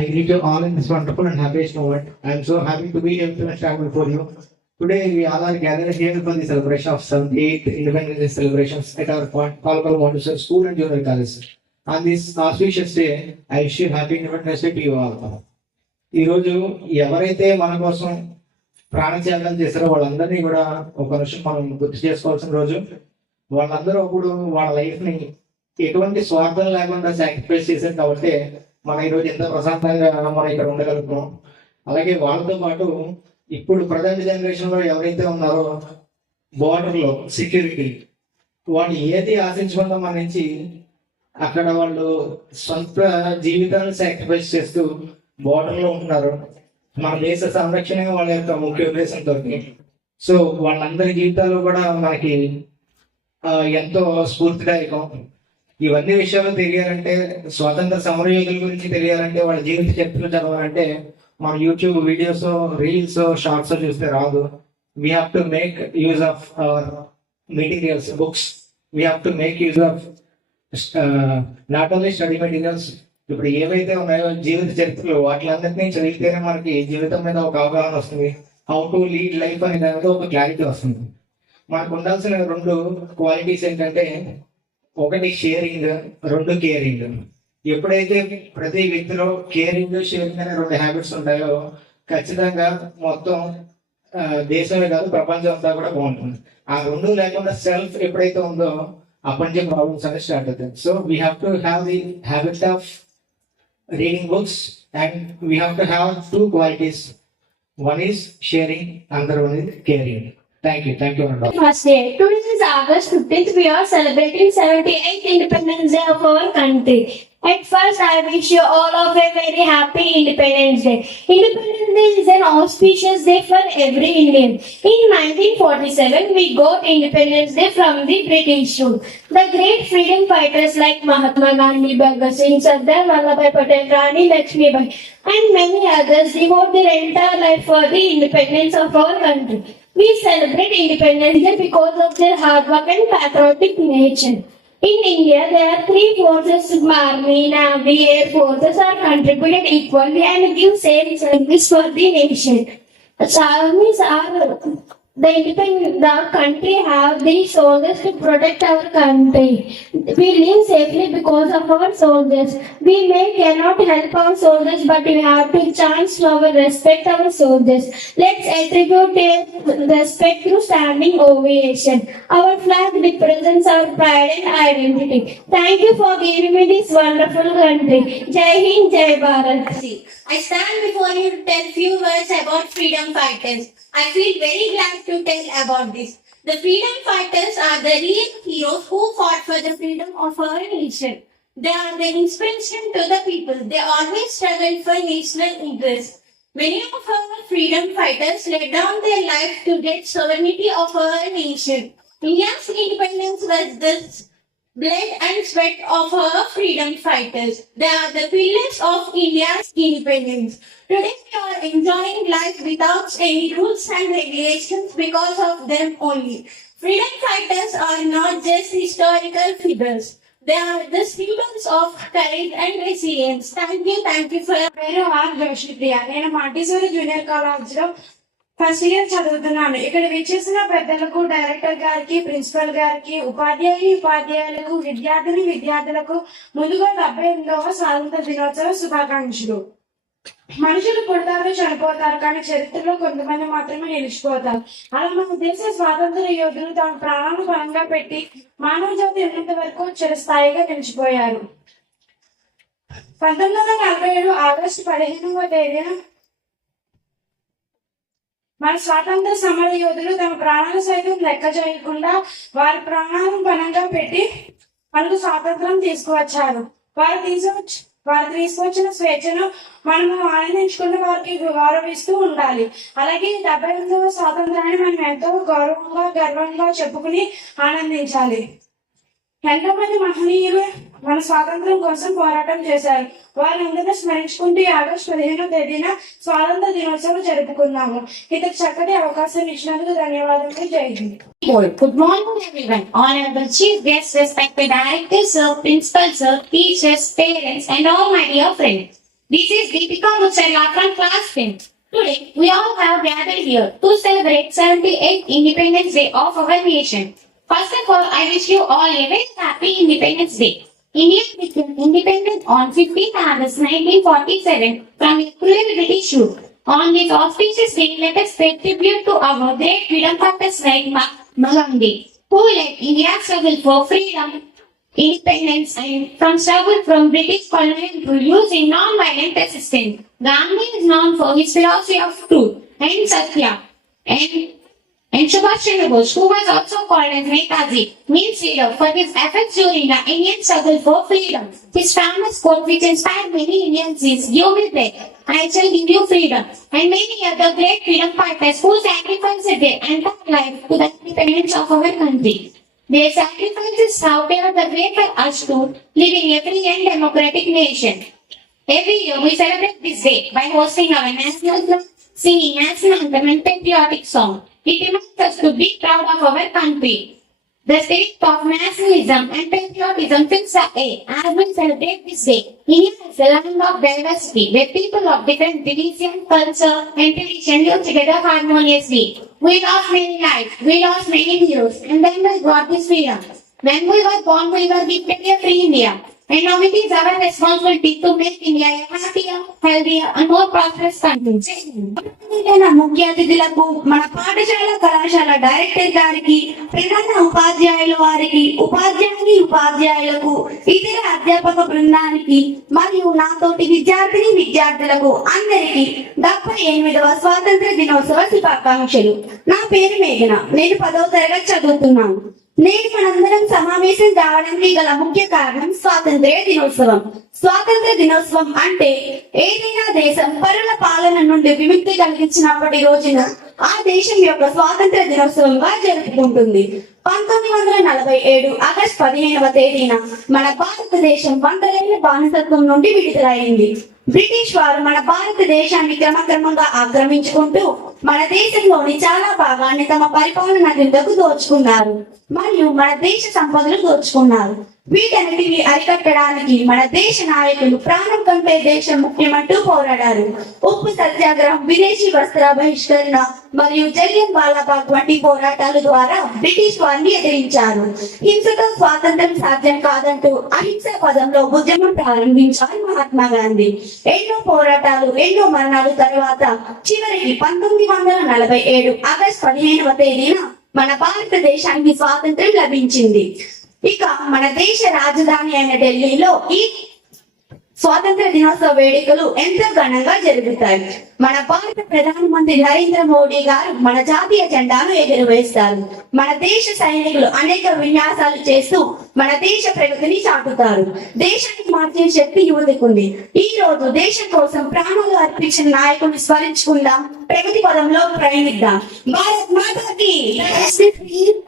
I greet you all in this wonderful and happiest moment. I am so happy to be able to travel for you. Today we all are gathered here for the celebration of 78th Independence Day celebrations at our Palpal Montessori School and Junior College. On this auspicious day, I wish you happy Independence Day to you all. ఈరోజు ఎవరైతే మన కోసం ప్రాణత్యాగం చేశారో వాళ్ళందరినీ కూడా ఒక నిమిషం మనం గుర్తు చేసుకోవాల్సిన రోజు వాళ్ళందరూ అప్పుడు వాళ్ళ లైఫ్ని ఎటువంటి స్వార్థం లేకుండా సాక్రిఫైస్ చేశారు కాబట్టి మనం ఈరోజు ఎంత ప్రశాంతంగా మనం ఇక్కడ ఉండగలుగుతున్నాం. అలాగే వాళ్ళతో పాటు ఇప్పుడు ప్రజెంట్ జనరేషన్లో ఎవరైతే ఉన్నారో బార్డర్లో లో సెక్యూరిటీ వాళ్ళు ఏది ఆశించకుండా మన నుంచి అక్కడ వాళ్ళు సొంత జీవితాన్ని సాక్రిఫైస్ చేస్తూ బార్డర్లో లో ఉంటున్నారు. మన దేశ సంరక్షణ వాళ్ళ యొక్క ముఖ్య ఉద్దేశంతో. సో వాళ్ళందరి జీవితాలు కూడా మనకి ఎంతో స్ఫూర్తిదాయకం. ఇవన్నీ విషయాలు తెలియాలంటే స్వాతంత్ర సమరయోధుల గురించి తెలియాలంటే వాళ్ళ జీవిత చరిత్రలు చదవాలంటే మన యూట్యూబ్ వీడియోస్ రీల్స్ షార్ట్స్ చూస్తే రాదు. We have to make use of our materials books we have to make use of not only study materials ఇప్పుడు ఏవైతే ఉన్నాయో జీవిత చరిత్రలు వాటిలందరినీ చదివితేనే మనకి జీవితం మీద ఒక అవగాహన వస్తుంది. హౌ టు లీడ్ లైఫ్ అనే దాని మీద ఒక క్లారిటీ వస్తుంది. మనకు ఉండాల్సిన రెండు క్వాలిటీస్ ఏంటంటే ఒకటి షేరింగ్ రెండు కేరింగ్ ఎప్పుడైతే ప్రతి వ్యక్తిలో కేరింగ్ షేరింగ్ అనే రెండు హ్యాబిట్స్ ఉంటాయో ఖచ్చితంగా మొత్తం దేశమే కాదు ప్రపంచం అంతా కూడా బాగుంటుంది. ఆ రెండు లేకుండా సెల్ఫ్ ఎప్పుడైతే ఉందో అప్పటి నుంచి ప్రాబ్లమ్స్ అనేది స్టార్ట్ అవుతుంది so we have to have the habit of reading books and we have to have two qualities one is sharing another one is caring Thank you, thank you, Ananda. First day. Today is August 15th. We are celebrating 78th Independence Day of our country. At first, I wish you all of a very happy Independence Day. Independence Day is an auspicious day for every Indian. In 1947, we got Independence Day from the British rule. The great freedom fighters like Mahatma Gandhi, Bhagat Singh, Sardar Vallabhbhai Patel, Rani Lakshmibai, and many others devoted their entire life for the independence of our country. We celebrate Independence Day because of their hard work and patriotic nature. In India, there are three forces, Army, Navy, Air Forces are contributed equally and give same service for the nation. Armies are the independent, the country have these soldiers to protect our country. We live safely because of our soldiers. We may cannot help our soldiers, but we have to chance to our respect our soldiers. Let's attribute respect through standing ovation. Our flag represents our pride and identity. Thank you for giving me this wonderful country. Jai Hind, Jai Bharat. I stand before you to tell few words about freedom fighters. I feel very glad to tell about this. The freedom fighters are the real heroes who fought for the freedom of our nation. They are the inspiration to the people. They always struggled for national interests. Many of our freedom fighters laid down their life to get sovereignty of our nation. India's independence was the blood and sweat of our freedom fighters. They are the pillars of India's independence. Today we are enjoying life without any rules and regulations because of them only. Freedom fighters are not just historical figures. They are the symbols of courage and resilience. Thank you, thank you for పేరు are జోషిప్రియ నేను Montessori junior college లో first year చదువుతున్నాను. ఇక్కడ విచ్చేసిన పెద్దలకు director గారికి principal గారికి ఉపాధ్యాయుని ఉపాధ్యాయులకు విద్యార్థిని విద్యార్థులకు ముందుగా డెబ్బై ఎనిమిదవ స్వాతంత్ర దినోత్సవ శుభాకాంక్షలు. మనుషులు పుడతారు చనిపోతారు కానీ చరిత్రలో కొంతమంది మాత్రమే నిలిచిపోతారు. అలా మన దేశ స్వాతంత్ర యోధులు తమ ప్రాణాలను పరంగా పెట్టి మానవ జాతి ఉన్నంత వరకు చిరస్థాయిగా నిలిచిపోయారు. పంతొమ్మిది వందల నలభై ఏడు ఆగస్టు పదిహేనవ తేదీన మన స్వాతంత్ర సమర యోధులు తమ ప్రాణాలు సైతం లెక్క చేయకుండా వారి ప్రాణాలను పణంగా పెట్టి మనకు స్వాతంత్రం తీసుకువచ్చారు. వారు తీసుకొచ్చి వారు తీసుకొచ్చిన స్వేచ్ఛను మనము ఆనందించుకున్న వారికి గౌరవిస్తూ ఉండాలి. అలాగే డెబ్బై ఎనిమిదవ స్వాతంత్రాన్ని మనం ఎంతో గౌరవంగా గర్వంగా చెప్పుకుని ఆనందించాలి. ఎంతో మంది మహనీయులు మన స్వాతంత్రం కోసం పోరాటం చేశారు వారందరూ స్మరించుకుంటూ ఆగస్టు పదిహేను తేదీన స్వాతంత్ర దినోత్సవం జరుపుకున్నాము ఇతర చక్కటి అవకాశం ఇచ్చినందుకు ధన్యవాదాలు జై Good morning, everyone. Honorable Chief Guests, respected directors, sir, principals, sir, teachers, parents, and all my dear friends. This is Deepika Musarla from class 10. Today, we all have gathered here to celebrate 78th Independence Day of our nation. First of all, I wish you all a very happy Independence Day. India became independent on 15th August 1947 from a cruel British rule. On this auspicious day, let us pay tribute to our great freedom fighters like Mahatma who led India's struggle for freedom, independence, and from struggle from British colonial rule using non-violent resistance. Gandhi is known for his philosophy of truth and satya, and and Subhash Chandra who was also called as Netaji, means leader for his efforts during the Indian struggle for freedom. His famous quote, which inspired many Indians, is "You will beg, I shall give you freedom." And many other great freedom fighters who sacrificed their entire life to the independence of our country. Their sacrifices paved the way for us to live in a free and democratic nation. Every year we celebrate this day by hosting our national flag, singing national anthem and patriotic song. It reminds us to be proud of our country. The spirit of nationalism and patriotism fills the air as we celebrate this day. India is a land of diversity where people of different religion, culture and tradition live together harmoniously. We lost many lives, we lost many heroes and then we got this freedom. When we were born, we were gifted a free India. And now it is our responsibility to make India a happier, healthier and more prosperous country. ముఖ్య అతిథులకు మన పాఠశాల కళాశాల director గారికి ప్రధాన ఉపాధ్యాయుల వారికి ఉపాధ్యాయుని ఉపాధ్యాయులకు ఇతర అధ్యాపక బృందానికి మరియు నాతోటి విద్యార్థిని విద్యార్థులకు అందరికీ డెబ్బై ఎనిమిదవ స్వాతంత్ర దినోత్సవ శుభాకాంక్షలు. నా పేరు మేఘన. నేను పదవ తరగతి చదువుతున్నాను. నేడు మనందరం సమావేశం కావడానికి గల ముఖ్య కారణం స్వాతంత్ర్య దినోత్సవం. స్వాతంత్ర దినోత్సవం అంటే ఏదైనా దేశం పరుల పాలన నుండి విముక్తి కలిగించినప్పటి రోజున ఆ దేశం యొక్క స్వాతంత్ర దినోత్సవంగా జరుపుకుంటుంది. పంతొమ్మిది వందల నలభై ఏడు ఆగస్ట్ పదిహేనవ తేదీన మన భారతదేశం వందలేళ్ళ బానిసత్వం నుండి విడుదలైంది. బ్రిటిష్ వారు మన భారతదేశాన్ని క్రమక్రమంగా ఆక్రమించుకుంటూ మన దేశంలోని చాలా భాగాన్ని తమ పరిపాలన కిందకు దోచుకున్నారు. మరియు మన దేశ సంపదలు దోచుకున్నారు. వీటన్నిటిని అరికట్టడానికి మన దేశ నాయకులు ప్రాణం కంటే దేశం ముఖ్యమంటూ పోరాడారు. ఉప్పు సత్యాగ్రహం విదేశీ వస్త్ర బహిష్కరణ మరియు జలియన్ వాలాబాగ్ వంటి పోరాటాల ద్వారా బ్రిటిష్ వారిని ఎదిరించారు. హింసతో స్వాతంత్రం సాధ్యం కాదంటూ అహింస పదంలో ఉద్యమం ప్రారంభించారు మహాత్మా గాంధీ. ఎన్నో పోరాటాలు ఎన్నో మరణాలు తర్వాత చివరికి పంతొమ్మిది వందల నలభై ఏడు ఆగస్ట్ పదిహేనవ తేదీన మన భారతదేశానికి స్వాతంత్రం లభించింది. ఇక మన దేశ రాజధాని అయిన ఢిల్లీలో ఈ స్వాతంత్ర దినోత్సవ వేడుకలు ఎంతో ఘనంగా జరుగుతాయి. మన భారత ప్రధానమంత్రి నరేంద్ర మోడీ గారు మన జాతీయ జెండాను ఎగురవేస్తారు. మన దేశ సైనికులు అనేక విన్యాసాలు చేస్తూ మన దేశ ప్రగతిని చాటుతారు దేశానికి మార్చే శక్తి యువతకుంది ఈ రోజు దేశం కోసం ప్రాణాలు అర్పించిన నాయకుడిని స్మరించుకుందాం ప్రగతి పదంలో ప్రయాణిద్దాం భారత్ మాతాకి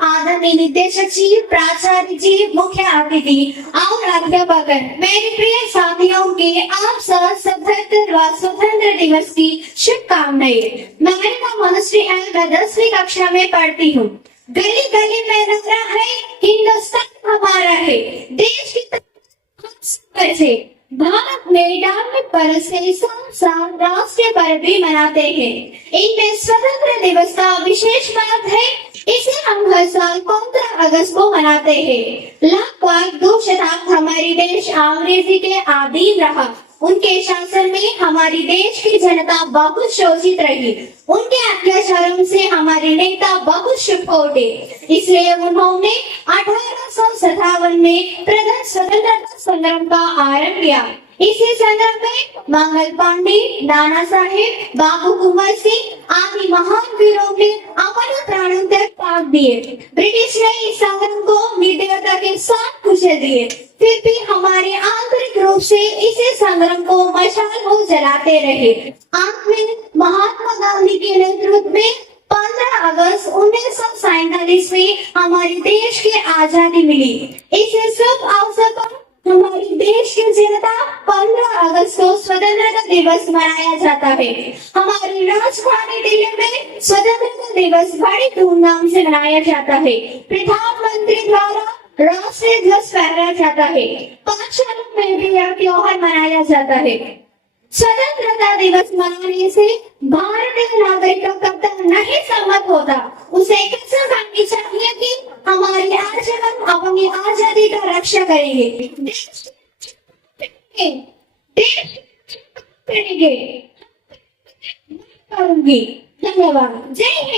आदरणीय निदेशक जी प्राचार्य जी मुख्य अतिथि और अध्यापक मेरे प्रिय साथियों के आप सब सतहत्तरवा स्वतंत्र दिवस की शुभकामनाएं मैं का मनुश्री एंड मैं दसवीं कक्षा में पढ़ती हूँ गली गली में रख रहा है, हिंदुस्तान हमारा है, देश की से। भारत में डांग पर से राष्ट्रीय पर्व भी मनाते हैं। इनमें स्वतंत्र दिवस का विशेष बात है। इसे हम हर साल पंद्रह अगस्त को मनाते हैं। लगभग दो शताब्द हमारी देश अंग्रेज़ी के अधीन रहा। उनके शासन में हमारी देश की जनता बहुत शोषित रही। उनके अत्याचारों से हमारे नेता बहुत शुभ उठे इसलिए उन्होंने अठारह सौ सतावन में प्रथम स्वतंत्रता संग्राम का आरंभ किया। इसी संग्राम में मंगल पांडे, नाना साहेब, बाबू कुंवर सिंह आदि महान वीरों ने अपने प्राणों तक त्याग दिए। ब्रिटिश ने इस संग्राम को निर्दयता के साथ कुचल दिए। फिर भी हमारे आंतरिक रूप से इसी संग्राम को मशाल को जलाते रहे। अंत में महात्मा गांधी के नेतृत्व में 15 अगस्त उन्नीस सौ सैतालीस में हमारे देश की आज़ादी मिली। इसे शुभ अवसर पर जनता 15 अगस्त को स्वतंत्रता दिवस मनाया जाता है। हमारी राजधानी दिल्ली में स्वतंत्रता दिवस बड़ी धूमधाम से मनाया जाता है। प्रधानमंत्री द्वारा राष्ट्रीय ध्वज फहराया जाता है। पाठशाला में भी यह त्योहार मनाया जाता है। स्वतंत्रता दिवस मनाने से भारतीय नागरिकों का तक नहीं सहमत होता। उसे कसम खानी चाहिए कि हमारी अपनी आज़ादी का रक्षा करेंगे। करूँगी धन्यवाद जय हिंद